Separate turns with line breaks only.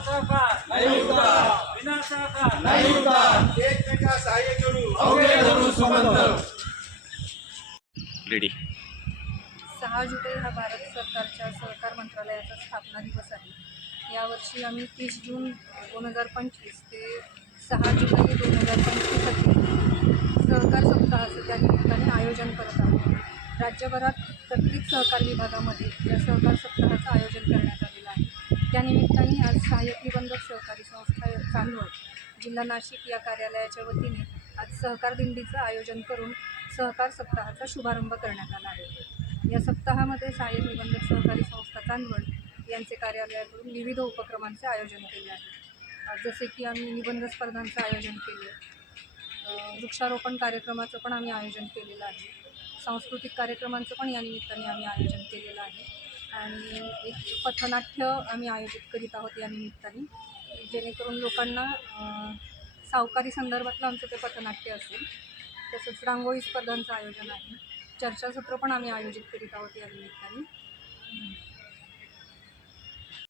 सहकार
नाही
एकमेका सहाय्य करू
अवघे
सहा जुलै हा भारत सरकारच्या सहकार मंत्रालयाचा स्थापना दिवस आहे. यावर्षी आम्ही तीस जून दोन हजार पंचवीस ते सहा जुलै दोन हजार पंचवीससाठी सहकार सप्ताहाचं त्या निमित्ताने आयोजन करत आहोत. राज्यभरात प्रत्येक सहकार विभागामध्ये या सहकार सप्ताहाचं आयोजन करण्यात आलेलं आहे. त्यानिमित्ताने आज सहाय्यक निबंधक सहकारी संस्था चांदवड जिल्हा नाशिक या कार्यालयाच्या वतीने आज सहकार दिंडीचं आयोजन करून सहकार सप्ताहाचा शुभारंभ करण्यात आला आहे. या सप्ताहामध्ये सहाय्यक निबंधक सहकारी संस्था चांदवड यांचे कार्यालयाकडून विविध उपक्रमांचे आयोजन केले आहे. जसे की आम्ही निबंध स्पर्धांचं आयोजन केले. वृक्षारोपण कार्यक्रमाचं पण आम्ही आयोजन केलेलं आहे. सांस्कृतिक कार्यक्रमांचं पण या निमित्ताने आम्ही आयोजन केलेलं आहे. आणि एक पथनाट्य आम्ही आयोजित करीत आहोत या निमित्ताने. जेणेकरून लोकांना सावकारी संदर्भातलं आमचं ते पथनाट्य असेल. तसंच रांगोळी स्पर्धांचं आयोजन आहे. चर्चासत्र पण आम्ही आयोजित करीत आहोत या निमित्ताने.